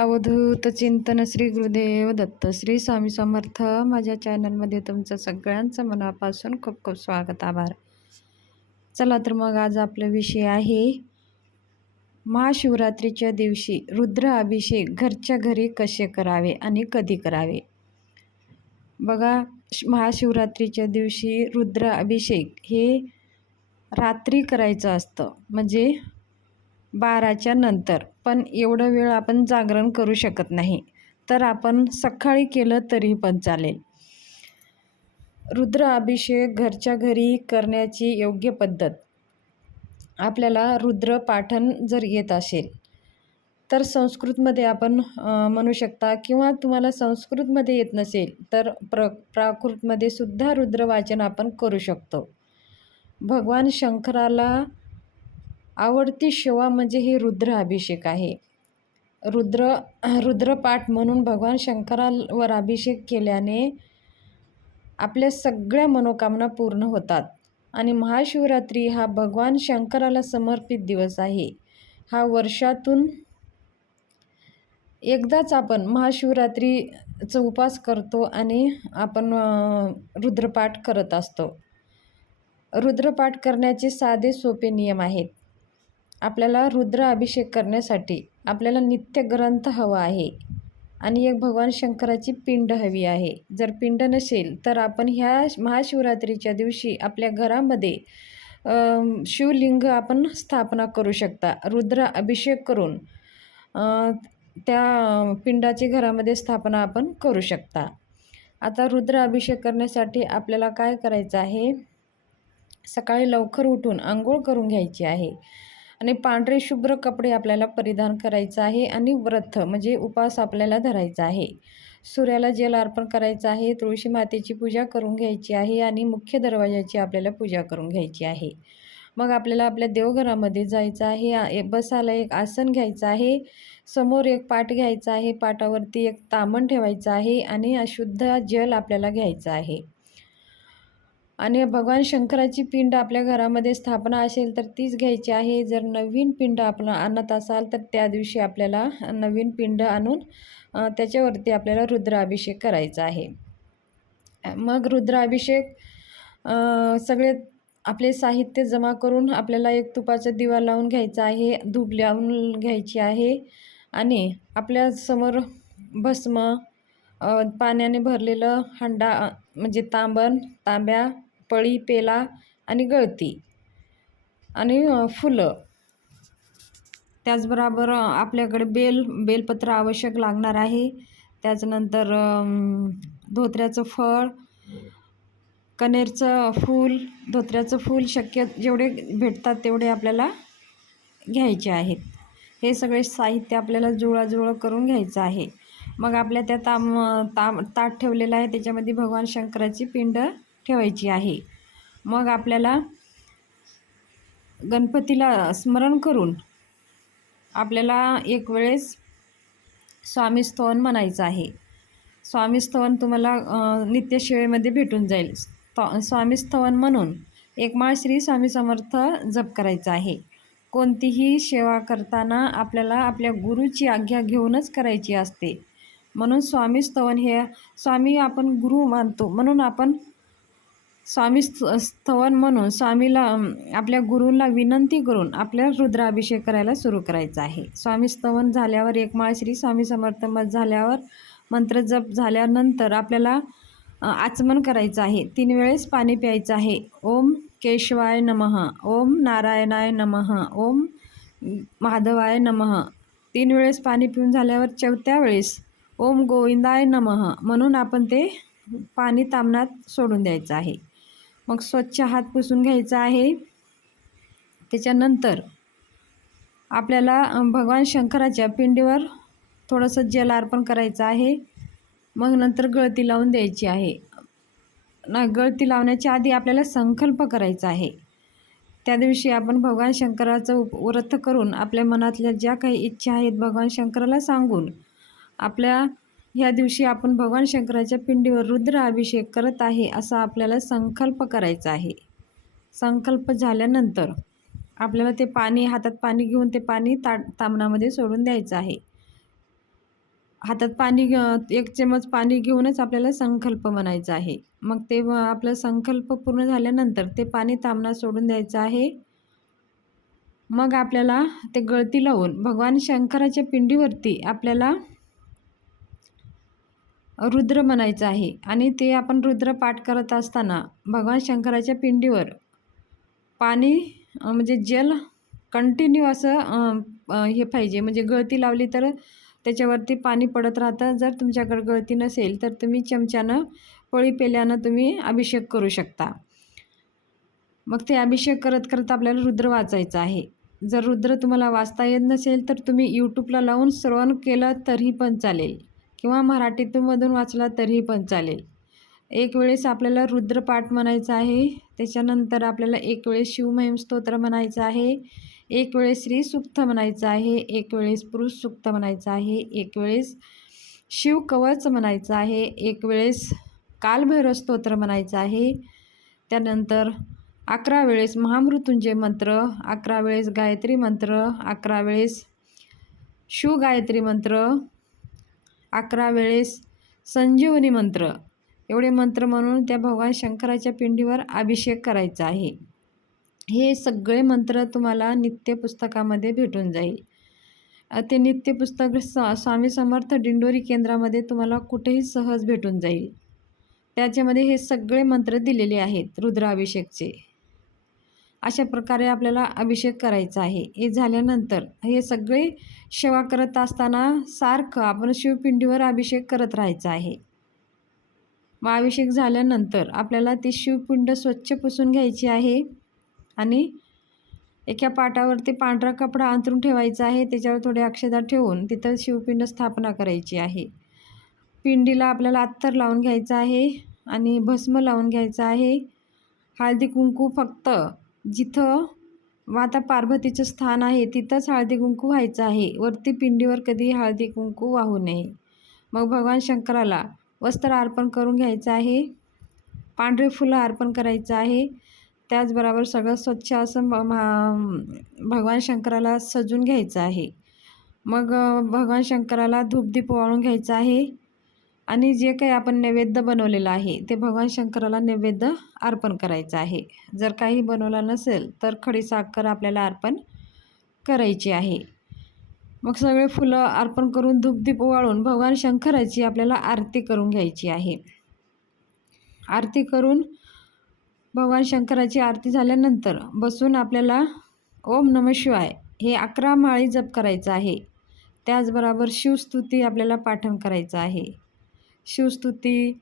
अवधूत चिंतन श्री गुरुदेव दत्त श्री स्वामी समर्थ. माझ्या चॅनलमध्ये तुमचं सगळ्यांचं मनापासून खूप खूप स्वागत आभार. चला तर मग आज आपला विषय आहे महाशिवरात्रीच्या दिवशी रुद्र अभिषेक घरच्या घरी कसे करावे आणि कधी करावे? बघा श- महाशिवरात्रीच्या दिवशी रुद्र अभिषेक हे रात्री करायचं असतं. म्हणजे बाराच्या नंतर. पण एवढं वेळ आपण जागरण करू शकत नाही. तर आपण सकाळी केलं तरी पण चालेल. रुद्र अभिषेक घरच्या घरी करण्याची योग्य पद्धत. आपल्याला रुद्र पाठन जर येत असेल तर संस्कृतमध्ये आपण म्हणू शकता किंवा तुम्हाला संस्कृतमध्ये येत नसेल तर प्र प्राकृतमध्ये सुद्धा रुद्र वाचन आपण करू शकतो. भगवान शंकराला आवडती सेवा म्हणजे हे रुद्र अभिषेक आहे. रुद्र रुद्रपाठ म्हणून भगवान शंकरावर अभिषेक केल्याने आपल्या सगळ्या मनोकामना पूर्ण होतात आणि महाशिवरात्री हा भगवान शंकराला समर्पित दिवस आहे. हा वर्षातून एकदाच आपण महाशिवरात्रीचा उपास करतो आणि आपण रुद्रपाठ करत असतो. रुद्रपाठ करण्याचे साधे सोपे नियम आहेत. आपल्याला रुद्र अभिषेक करण्यासाठी आपल्याला नित्य ग्रंथ हवा आहे. आणि एक भगवान शंकराची पिंड हवी आहे. जर पिंड नसेल तर आपण ह्या महाशिवरात्रीच्या दिवशी आपल्या घरामध्ये शिवलिंग आपण स्थापना करू शकता. रुद्र अभिषेक करून त्या पिंडाची घरामध्ये स्थापना आपण करू शकता. आता रुद्र अभिषेक करण्यासाठी आपल्याला काय करायचं आहे? सकाळी लवकर उठून आंघोळ करून घ्यायची आहे. आणि पांढरे शुभ्र कपडे आपल्याला परिधान करायचं आहे आणि व्रत म्हणजे उपास आपल्याला धरायचा आहे. सूर्याला जल अर्पण करायचं आहे तुळशी मातेची पूजा करून घ्यायची आहे आणि मुख्य दरवाजाची आपल्याला पूजा करून घ्यायची आहे. मग आपल्याला आपल्या देवघरामध्ये जायचं आहे ए- बसायला एक आसन घ्यायचं आहे समोर एक पाट घ्यायचा आहे पाटावरती एक तामण ठेवायचं आहे आणि अशुद्ध जल आपल्याला घ्यायचं आहे. आणि भगवान शंकराची पिंड आपल्या घरामध्ये स्थापना असेल तर तीच घ्यायची आहे. जर नवीन पिंड आपण आणत असाल तर त्या दिवशी आपल्याला नवीन पिंड आणून त्याच्यावरती आपल्याला रुद्राभिषेक करायचा आहे. मग रुद्राभिषेक सगळे आपले साहित्य जमा करून आपल्याला एक तुपाचा दिवा लावून घ्यायचा आहे धूप लावून घ्यायची आहे आणि आपल्यासमोर भस्म पाण्याने भरलेलं हंडा म्हणजे तांबण तांब्या पळी पेला आणि गळती आणि फुलं. त्याचबरोबर आपल्याकडे बेल बेलपत्र आवश्यक लागणार आहे. त्याच्यानंतर धोत्र्याचं फळ कनेरचं फूल धोत्र्याचं फूल शक्य जेवढे भेटतात तेवढे आपल्याला घ्यायचे आहेत. हे सगळे साहित्य आपल्याला जुळाजुळं करून घ्यायचं आहे. मग आपल्या त्या ताम ताम ताट ठेवलेलं आहे. त्याच्यामध्ये भगवान शंकराची पिंड ठेवायची आहे. मग आपल्याला गणपतीला स्मरण करून आपल्याला एक वेळेस स्वामी स्तवन म्हणायचं आहे. स्वामी स्तवन तुम्हाला अ, नित्यसेवेमध्ये भेटून जाईल. स्वामी स्तवन म्हणून एकमाळ श्री स्वामी समर्थ जप करायचा आहे. कोणतीही सेवा करताना आपल्याला आपल्या गुरुची आज्ञा घेऊनच करायची असते. म्हणून स्वामी स्तवन हे स्वामी आपण गुरु मानतो. म्हणून आपण स्वामी स्त स्तवन म्हणून स्वामीला आपल्या गुरूंना विनंती करून आपल्या रुद्राभिषेक करायला सुरू करायचा आहे. स्वामी स्तवन झाल्यावर एक श्री स्वामी समर्थ मत झाल्यावर मंत्र जप झाल्यानंतर आपल्याला आचमन करायचं आहे. तीन वेळेस पाणी प्यायचं आहे. ओम केशवाय नमः. ओम नारायणाय नमः. ओम माधवाय नमः. तीन वेळेस पाणी पिऊन झाल्यावर चौथ्या वेळेस ओम गोविंदाय नमः म्हणून आपण ते पाणी तामणात सोडून द्यायचं आहे. मग स्वच्छ हात पुसून घ्यायचा आहे. त्याच्यानंतर आपल्याला भगवान शंकराच्या पिंडीवर थोडंसं जल अर्पण करायचं आहे. मग नंतर गळती लावून द्यायची आहे. ना गळती लावण्याच्या आधी आपल्याला संकल्प करायचा आहे. त्या दिवशी आपण भगवान शंकराचं उप व्रत करून आपल्या मनातल्या ज्या काही इच्छा आहेत भगवान शंकराला सांगून आपल्या ह्या दिवशी आपण भगवान शंकराच्या पिंडीवर रुद्र अभिषेक करत आहे असा आपल्याला संकल्प करायचा आहे. संकल्प झाल्यानंतर आपल्याला ते पाणी हातात पाणी घेऊन ते पाणी ता तामणामध्ये सोडून द्यायचं आहे. हातात पाणी एक चमच पाणी घेऊनच आपल्याला संकल्प म्हणायचा आहे. मग ते आपला आपलं संकल्प पूर्ण झाल्यानंतर ते पाणी तांबण्यास सोडून द्यायचं आहे. मग आपल्याला ते गळती लावून भगवान शंकराच्या पिंडीवरती आपल्याला रुद्र म्हणायचं आहे आणि ते आपण रुद्र पाठ करत असताना भगवान शंकराच्या पिंडीवर पाणी म्हणजे जल कंटिन्यू असं हे पाहिजे. म्हणजे गळती लावली तर त्याच्यावरती पाणी पडत राहतं. जर तुमच्याकडे गळती नसेल तर तुम्ही चमच्यानं पळी पेल्यानं तुम्ही अभिषेक करू शकता. मग ते अभिषेक करत करत आपल्याला रुद्र वाचायचं आहे. जर रुद्र तुम्हाला वाचता येत नसेल तर तुम्ही यूट्यूबला लावून श्रवण केलं तरी पण चालेल. किंवा मराठीतूनमधून वाचला तरीही पण चालेल. एक वेळेस आपल्याला रुद्रपाठ म्हणायचं आहे त्याच्यानंतर आपल्याला एक वेळेस शिवमहिम स्तोत्र म्हणायचं आहे एक वेळेस श्री सुक्त म्हणायचं आहे एक वेळेस पुरुष सुक्त म्हणायचं आहे एक वेळेस शिवकवच म्हणायचं आहे एक वेळेस कालभैरव स्तोत्र म्हणायचं आहे. त्यानंतर अकरा वेळेस महामृत्युंजय मंत्र अकरा वेळेस गायत्री मंत्र अकरा वेळेस शिवगायत्री मंत्र अकरा वेळेस संजीवनी मंत्र. एवढे मंत्र म्हणून त्या भगवान शंकराच्या पिंडीवर अभिषेक करायचा आहे. हे सगळे मंत्र तुम्हाला नित्य पुस्तकामध्ये भेटून जाईल. ते नित्य पुस्तक स स्वामी समर्थ दिंडोरी केंद्रामध्ये तुम्हाला कुठेही सहज भेटून जाईल. त्याच्यामध्ये हे सगळे मंत्र दिलेले आहेत रुद्राभिषेकचे. अशा प्रकारे आपल्याला अभिषेक करायचा आहे. हे झाल्यानंतर हे सगळे सेवा करत असताना सारखं आपण शिवपिंडीवर अभिषेक करत राहायचा आहे. मग अभिषेक झाल्यानंतर आपल्याला ती शिवपिंड स्वच्छ पुसून घ्यायची आहे आणि एका पाटावरती पांढरा कपडा अंथरून ठेवायचा आहे. त्याच्यावर थोडे अक्षदा ठेवून तिथं शिवपिंड स्थापना करायची आहे. पिंडीला आपल्याला अत्तर लावून घ्यायचं आहे आणि भस्म लावून घ्यायचं आहे. हळदी कुंकू फक्त जिथं माता पार्वतीचं स्थान आहे तिथंच हळदी कुंकू व्हायचं आहे. वरती पिंडीवर कधी हळदी कुंकू वाहू नये. मग भगवान शंकराला वस्त्र अर्पण करून घ्यायचं आहे. पांढरे फुलं अर्पण करायचं आहे. त्याचबरोबर सगळं स्वच्छ असं म- मा- भगवान शंकराला सजून घ्यायचं आहे. मग भगवान शंकराला धूपदीप वाळून घ्यायचं आहे. आणि जे काही आपण नैवेद्य बनवलेलं आहे ते भगवान शंकराला नैवेद्य अर्पण करायचं आहे. जर काही बनवलं नसेल तर खडी साखर आपल्याला अर्पण करायची आहे. मग सगळे फुलं अर्पण करून धूपदीप ओवाळून भगवान शंकराची आपल्याला आरती करून घ्यायची आहे. आरती करून भगवान शंकराची आरती झाल्यानंतर बसून आपल्याला ओम नम शिवाय हे अकरा माळी जप करायचं आहे. त्याचबरोबर शिवस्तुती आपल्याला पाठन करायचं आहे. शिवस्तुती.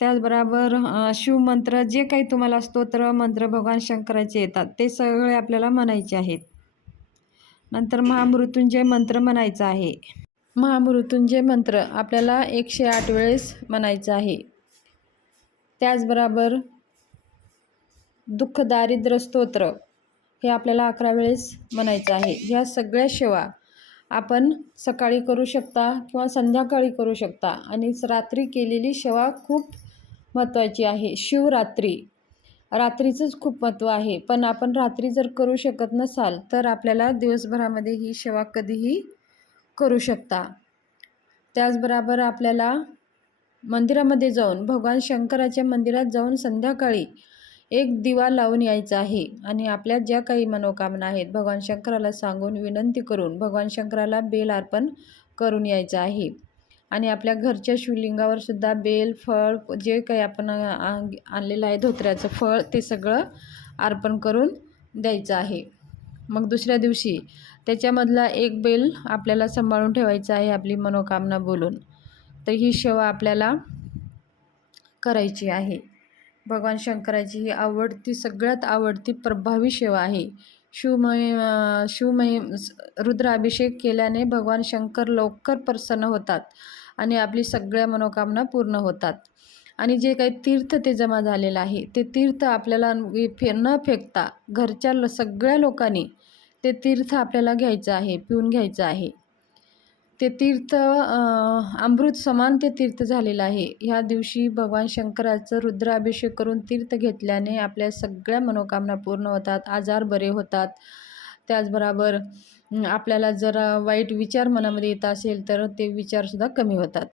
त्याचबरोबर शिवमंत्र जे काही तुम्हाला स्तोत्र मंत्र भगवान शंकराचे येतात ते सगळे आपल्याला म्हणायचे आहेत. नंतर महामृत्युंजय मंत्र म्हणायचा आहे. महामृत्युंजय मंत्र आपल्याला एकशे आठ वेळेस म्हणायचं आहे. त्याचबरोबर दुःख दारिद्र्य स्तोत्र हे आपल्याला अकरा वेळेस म्हणायचं आहे. ह्या सगळ्या सेवा आपण सकाळी करू शकता किंवा संध्याकाळी करू शकता. आणि रात्री केलेली सेवा खूप महत्त्वाची आहे. शिवरात्री. रात्रीचंच खूप महत्त्व आहे. पण आपण रात्री जर करू शकत नसाल तर आपल्याला दिवसभरामध्ये ही सेवा कधीही करू शकता. त्याचबरोबर आपल्याला मंदिरामध्ये जाऊन भगवान शंकराच्या मंदिरात जाऊन संध्याकाळी एक दिवा लावून यायचा आहे आणि आपल्या ज्या काही मनोकामना आहेत भगवान शंकराला सांगून विनंती करून भगवान शंकराला बेल अर्पण करून यायचं आहे. आणि आपल्या घरच्या शिवलिंगावर सुद्धा बेल फळ जे काही आपण आणलेलं आहे धोत्र्याचं फळ ते सगळं अर्पण करून द्यायचं आहे. मग दुसऱ्या दिवशी त्याच्यामधला एक बेल आपल्याला सांभाळून ठेवायचा आहे आपली मनोकामना बोलून. तर ही सेवा आपल्याला करायची आहे. भगवान शंकराची ही आवडती सगळ्यात आवडती प्रभावी सेवा आहे. शिवमय शिवमय रुद्राभिषेक केल्याने भगवान शंकर लवकर प्रसन्न होतात आणि आपली सगळ्या मनोकामना पूर्ण होतात. आणि जे काही तीर्थ ते जमा झालेलं आहे ते तीर्थ आपल्याला फे न फेकता घरच्या ल सगळ्या लोकांनी ते तीर्थ आपल्याला घ्यायचं आहे पिऊन घ्यायचं आहे. ते तीर्थ अमृत समान ते तीर्थ झालेलं आहे. ह्या दिवशी भगवान शंकराचं रुद्राभिषेक करून तीर्थ घेतल्याने आपल्या सगळ्या मनोकामना पूर्ण होतात आजार बरे होतात. त्याचबरोबर आपल्याला जर वाईट विचार मनामध्ये येत असेल तर ते विचारसुद्धा कमी होतात.